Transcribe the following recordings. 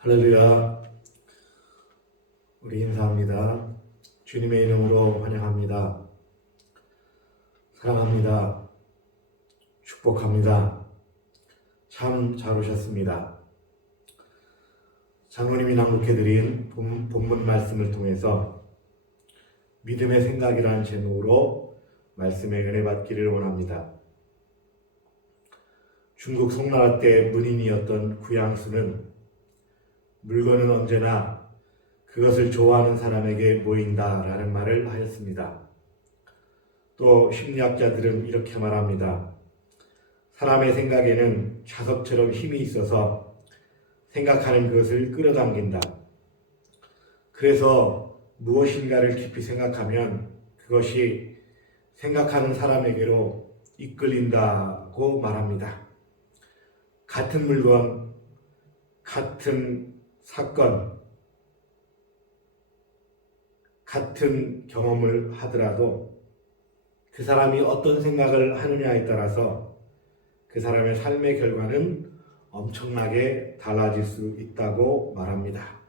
할렐루야. 우리 인사합니다. 주님의 이름으로 환영합니다. 사랑합니다. 축복합니다. 참 잘 오셨습니다. 장로님이 낭독해드린 본문 말씀을 통해서 믿음의 생각이라는 제목으로 말씀의 은혜 받기를 원합니다. 중국 송나라 때 문인이었던 구양수는 물건은 언제나 그것을 좋아하는 사람에게 모인다라는 말을 하였습니다. 또 심리학자들은 이렇게 말합니다. 사람의 생각에는 자석처럼 힘이 있어서 생각하는 그것을 끌어당긴다. 그래서 무엇인가를 깊이 생각하면 그것이 생각하는 사람에게로 이끌린다고 말합니다. 같은 물건, 같은 사건, 같은 경험을 하더라도 그 사람이 어떤 생각을 하느냐에 따라서 그 사람의 삶의 결과는 엄청나게 달라질 수 있다고 말합니다.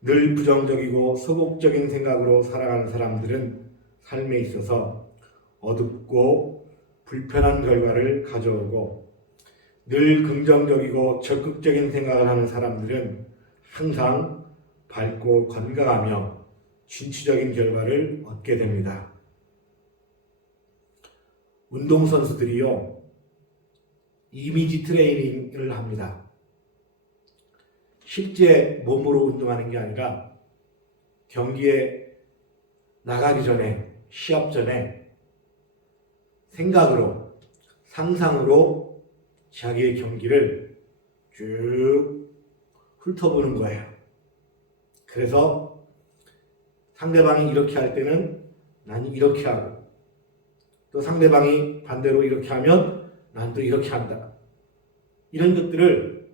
늘 부정적이고 소극적인 생각으로 살아가는 사람들은 삶에 있어서 어둡고 불편한 결과를 가져오고 늘 긍정적이고 적극적인 생각을 하는 사람들은 항상 밝고 건강하며 진취적인 결과를 얻게 됩니다. 운동선수들이요, 이미지 트레이닝을 합니다. 실제 몸으로 운동하는 게 아니라 경기에 나가기 전에, 시합 전에 생각으로, 상상으로 자기의 경기를 쭉 훑어보는 거예요. 그래서 상대방이 이렇게 할 때는 나는 이렇게 하고, 또 상대방이 반대로 이렇게 하면 난 또 이렇게 한다. 이런 것들을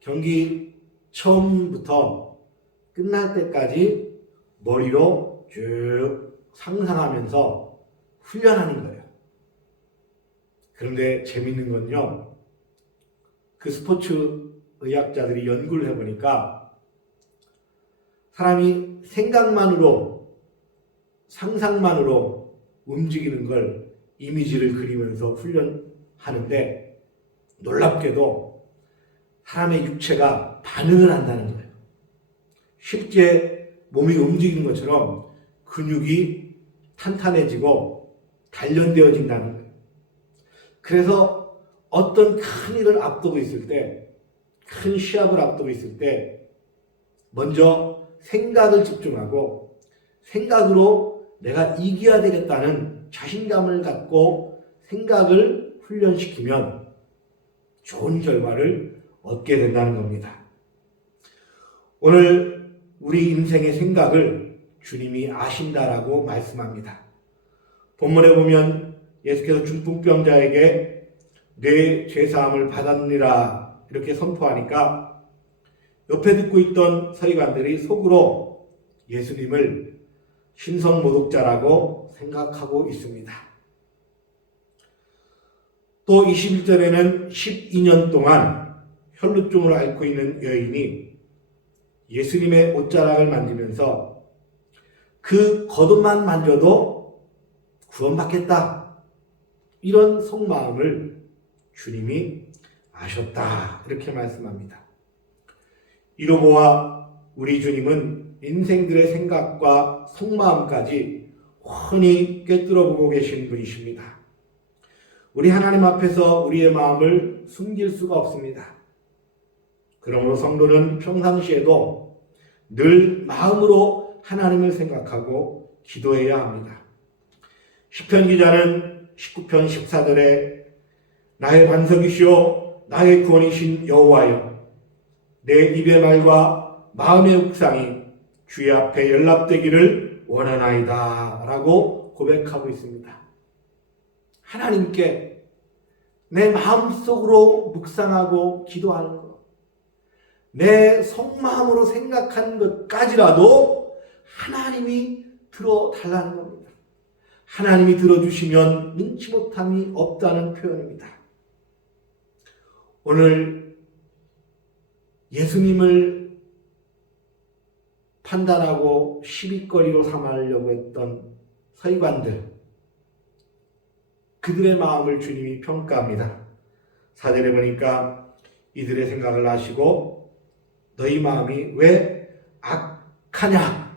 경기 처음부터 끝날 때까지 머리로 쭉 상상하면서 훈련하는 거예요. 그런데 재밌는 건요, 그 스포츠 의학자들이 연구를 해보니까 사람이 생각만으로, 상상만으로 움직이는 걸 이미지를 그리면서 훈련하는데 놀랍게도 사람의 육체가 반응을 한다는 거예요. 실제 몸이 움직이는 것처럼 근육이 탄탄해지고 단련되어진다는 거예요. 그래서 어떤 큰 일을 앞두고 있을 때, 큰 시합을 앞두고 있을 때 먼저 생각을 집중하고 생각으로 내가 이겨야 되겠다는 자신감을 갖고 생각을 훈련시키면 좋은 결과를 얻게 된다는 겁니다. 오늘 우리 인생의 생각을 주님이 아신다라고 말씀합니다. 본문에 보면 예수께서 중풍병자에게 내 죄사함을 받았느니라 이렇게 선포하니까 옆에 듣고 있던 서기관들이 속으로 예수님을 신성모독자라고 생각하고 있습니다. 또 21절에는 12년 동안 혈루증을 앓고 있는 여인이 예수님의 옷자락을 만지면서 그 겉옷만 만져도 구원받겠다, 이런 속마음을 주님이 아셨다, 이렇게 말씀합니다. 이로 보아 우리 주님은 인생들의 생각과 속마음까지 훤히 꿰뚫어 보고 계신 분이십니다. 우리 하나님 앞에서 우리의 마음을 숨길 수가 없습니다. 그러므로 성도는 평상시에도 늘 마음으로 하나님을 생각하고 기도해야 합니다. 시편 기자는 19편 14절에 나의 반석이시오 나의 구원이신 여호와여, 내 입의 말과 마음의 묵상이 주의 앞에 연락되기를 원하나이다 라고 고백하고 있습니다. 하나님께 내 마음속으로 묵상하고 기도하는 것, 내 속마음으로 생각하는 것까지라도 하나님이 들어달라는 겁니다. 하나님이 들어주시면 능치 못함이 없다는 표현입니다. 오늘 예수님을 판단하고 시비거리로 삼으려고 했던 서기관들, 그들의 마음을 주님이 평가합니다. 4절에 보니까 이들의 생각을 아시고 너희 마음이 왜 악하냐,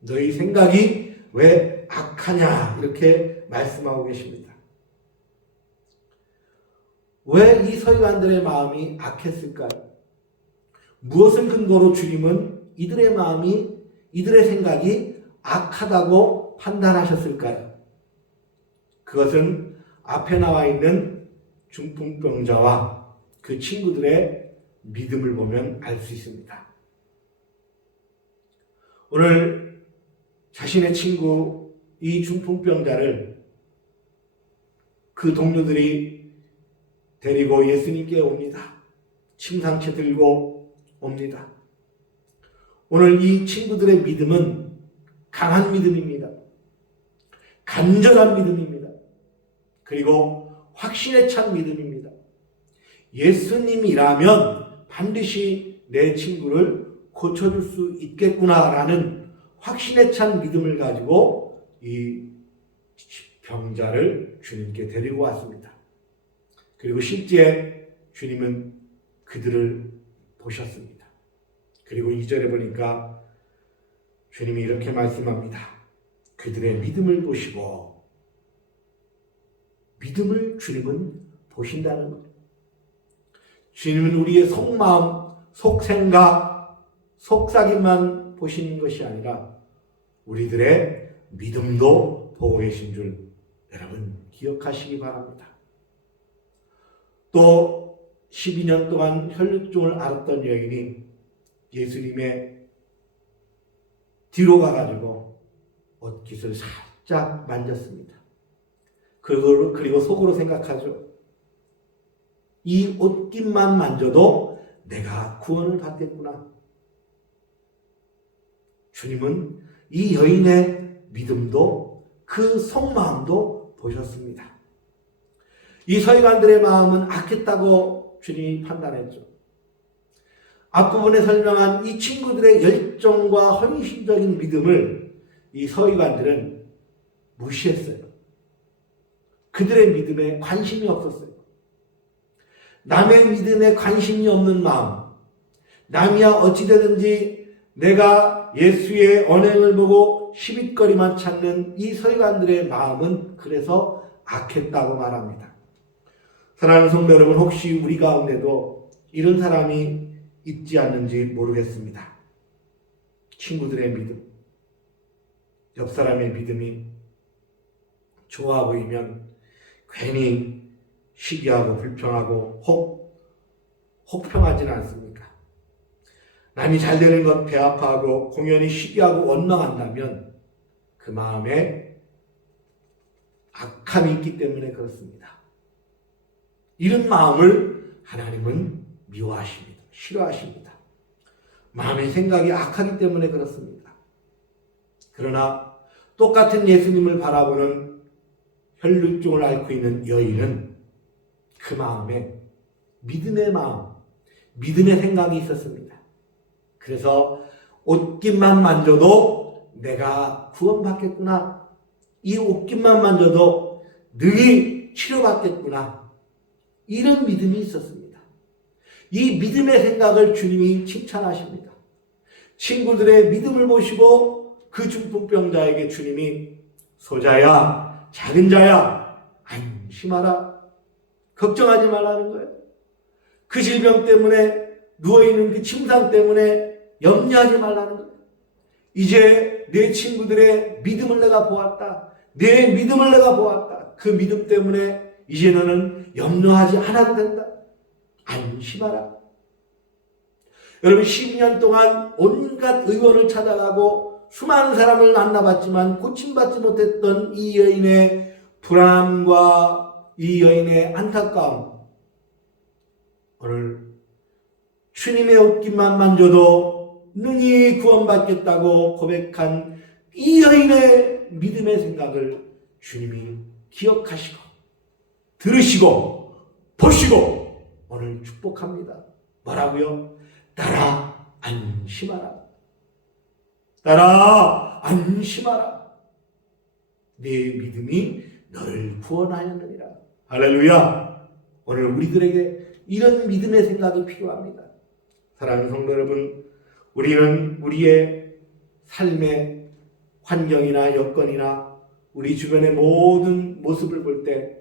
너희 생각이 왜 악하냐, 이렇게 말씀하고 계십니다. 왜 이 서기관들의 마음이 악했을까요? 무엇을 근거로 주님은 이들의 마음이, 이들의 생각이 악하다고 판단하셨을까요? 그것은 앞에 나와 있는 중풍병자와 그 친구들의 믿음을 보면 알 수 있습니다. 오늘 자신의 친구 이 중풍병자를 그 동료들이 데리고 예수님께 옵니다. 침상채 들고 옵니다. 오늘 이 친구들의 믿음은 강한 믿음입니다. 간절한 믿음입니다. 그리고 확신에 찬 믿음입니다. 예수님이라면 반드시 내 친구를 고쳐줄 수 있겠구나라는 확신에 찬 믿음을 가지고 이 병자를 주님께 데리고 왔습니다. 그리고 실제 주님은 그들을 보셨습니다. 그리고 2절에 보니까 주님이 이렇게 말씀합니다. 그들의 믿음을 보시고, 믿음을 주님은 보신다는 거예요. 주님은 우리의 속마음, 속생각, 속삭임만 보시는 것이 아니라 우리들의 믿음도 보고 계신 줄 여러분 기억하시기 바랍니다. 또 12년 동안 혈루증을 앓았던 여인이 예수님의 뒤로 가가지고 옷깃을 살짝 만졌습니다. 그리고 속으로 생각하죠. 이 옷깃만 만져도 내가 구원을 받겠구나. 주님은 이 여인의 믿음도 그 속마음도 보셨습니다. 이 서기관들의 마음은 악했다고 주님이 판단했죠. 앞부분에 설명한 이 친구들의 열정과 헌신적인 믿음을 이 서기관들은 무시했어요. 그들의 믿음에 관심이 없었어요. 남의 믿음에 관심이 없는 마음, 남이야 어찌되든지 내가 예수의 언행을 보고 시비거리만 찾는 이 서기관들의 마음은 그래서 악했다고 말합니다. 사랑하는 성도 여러분, 혹시 우리 가운데도 이런 사람이 있지 않는지 모르겠습니다. 친구들의 믿음, 옆 사람의 믿음이 좋아 보이면 괜히 시기하고 불평하고 혹평하지는 않습니까? 남이 잘 되는 것 배 아파하고 공연히 시기하고 원망한다면 그 마음에 악함이 있기 때문에 그렇습니다. 이런 마음을 하나님은 미워하십니다. 싫어하십니다. 마음의 생각이 악하기 때문에 그렇습니다. 그러나 똑같은 예수님을 바라보는 혈루증을 앓고 있는 여인은 그 마음에 믿음의 마음, 믿음의 생각이 있었습니다. 그래서 옷깃만 만져도 내가 구원받겠구나. 이 옷깃만 만져도 능히 치료받겠구나. 이런 믿음이 있었습니다. 이 믿음의 생각을 주님이 칭찬하십니다. 친구들의 믿음을 보시고 그 중풍병자에게 주님이 소자야, 작은 자야, 안심하라. 걱정하지 말라는 거예요. 그 질병 때문에 누워있는 그 침상 때문에 염려하지 말라는 거예요. 이제 내 친구들의 믿음을 내가 보았다. 내 믿음을 내가 보았다. 그 믿음 때문에 이제 너는 염려하지 않아도 된다. 안심하라. 여러분 12년 동안 온갖 의원을 찾아가고 수많은 사람을 만나봤지만 고침받지 못했던 이 여인의 불안과 이 여인의 안타까움, 오늘 주님의 옷깃만 만져도 능히 구원받겠다고 고백한 이 여인의 믿음의 생각을 주님이 기억하시고 들으시고 보시고 오늘 축복합니다. 뭐라고요? 따라 안심하라. 따라 안심하라. 내 믿음이 너를 구원하였느니라. 할렐루야. 오늘 우리들에게 이런 믿음의 생각이 필요합니다. 사랑하는 성도 여러분, 우리는 우리의 삶의 환경이나 여건이나 우리 주변의 모든 모습을 볼 때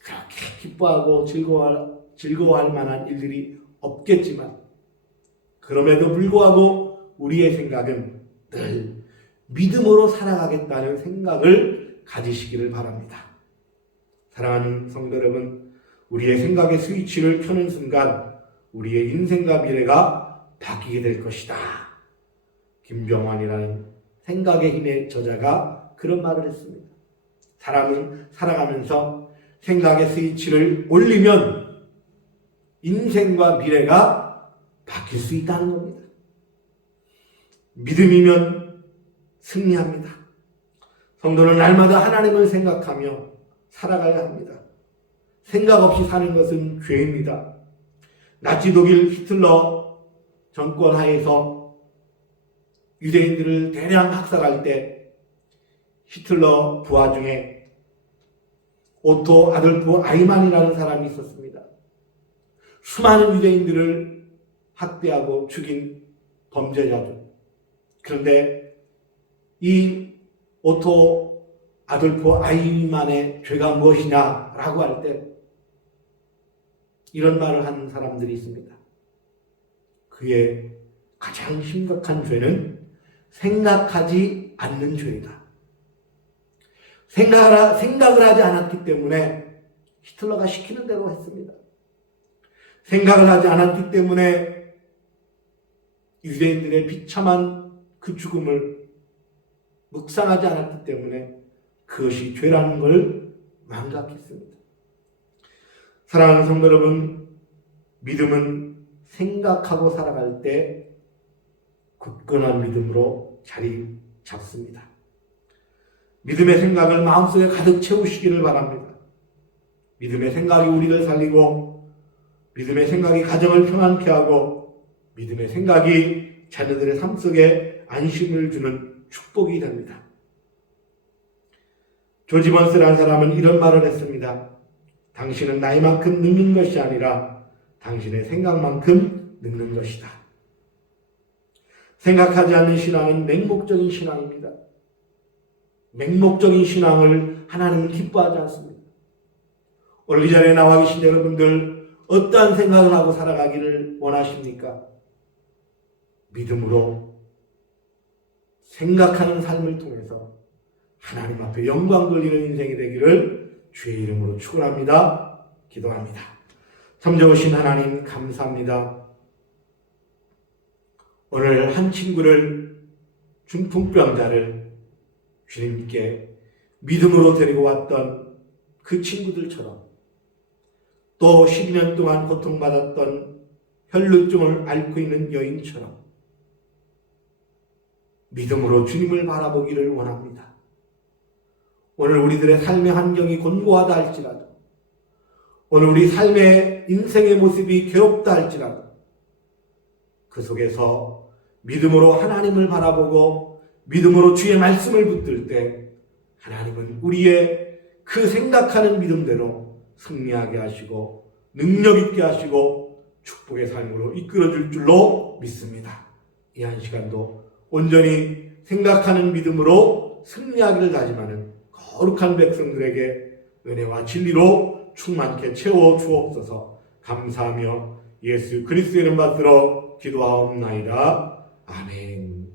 그렇게 기뻐하고 즐거워할 만한 일들이 없겠지만, 그럼에도 불구하고 우리의 생각은 늘 믿음으로 살아가겠다는 생각을 가지시기를 바랍니다. 사랑하는 성도 여러분, 우리의 생각의 스위치를 켜는 순간 우리의 인생과 미래가 바뀌게 될 것이다. 김병환이라는 생각의 힘의 저자가 그런 말을 했습니다. 사람은 살아가면서 생각의 스위치를 올리면 인생과 미래가 바뀔 수 있다는 겁니다. 믿음이면 승리합니다. 성도는 날마다 하나님을 생각하며 살아가야 합니다. 생각 없이 사는 것은 죄입니다. 나치 독일 히틀러 정권 하에서 유대인들을 대량 학살할 때 히틀러 부하 중에 오토 아돌프 아이만이라는 사람이 있었습니다. 수많은 유대인들을 학대하고 죽인 범죄자죠. 그런데 이 오토 아돌프 아이만의 죄가 무엇이냐라고 할 때 이런 말을 하는 사람들이 있습니다. 그의 가장 심각한 죄는 생각하지 않는 죄이다. 생각을 하지 않았기 때문에 히틀러가 시키는 대로 했습니다. 생각을 하지 않았기 때문에 유대인들의 비참한 그 죽음을 묵상하지 않았기 때문에 그것이 죄라는 걸 망각했습니다. 사랑하는 성도 여러분, 믿음은 생각하고 살아갈 때 굳건한 믿음으로 자리 잡습니다. 믿음의 생각을 마음속에 가득 채우시기를 바랍니다. 믿음의 생각이 우리를 살리고, 믿음의 생각이 가정을 평안케 하고, 믿음의 생각이 자녀들의 삶 속에 안심을 주는 축복이 됩니다. 조지 번스라는 사람은 이런 말을 했습니다. 당신은 나이만큼 늙는 것이 아니라 당신의 생각만큼 늙는 것이다. 생각하지 않는 신앙은 맹목적인 신앙입니다. 맹목적인 신앙을 하나님은 기뻐하지 않습니다. 오늘 이 자리에 나와 계신 여러분들, 어떠한 생각을 하고 살아가기를 원하십니까? 믿음으로 생각하는 삶을 통해서 하나님 앞에 영광 돌리는 인생이 되기를 주의 이름으로 축원합니다. 기도합니다. 참 좋으신 하나님, 감사합니다. 오늘 한 친구를, 중풍병자를 주님께 믿음으로 데리고 왔던 그 친구들처럼, 또 12년 동안 고통받았던 혈루증을 앓고 있는 여인처럼 믿음으로 주님을 바라보기를 원합니다. 오늘 우리들의 삶의 환경이 곤고하다 할지라도, 오늘 우리 삶의 인생의 모습이 괴롭다 할지라도 그 속에서 믿음으로 하나님을 바라보고 믿음으로 주의 말씀을 붙들 때 하나님은 우리의 그 생각하는 믿음대로 승리하게 하시고 능력 있게 하시고 축복의 삶으로 이끌어줄 줄로 믿습니다. 이 한 시간도 온전히 생각하는 믿음으로 승리하기를 다짐하는 거룩한 백성들에게 은혜와 진리로 충만케 채워 주옵소서. 감사하며 예수 그리스도의 이름 받들어 기도하옵나이다. 아멘.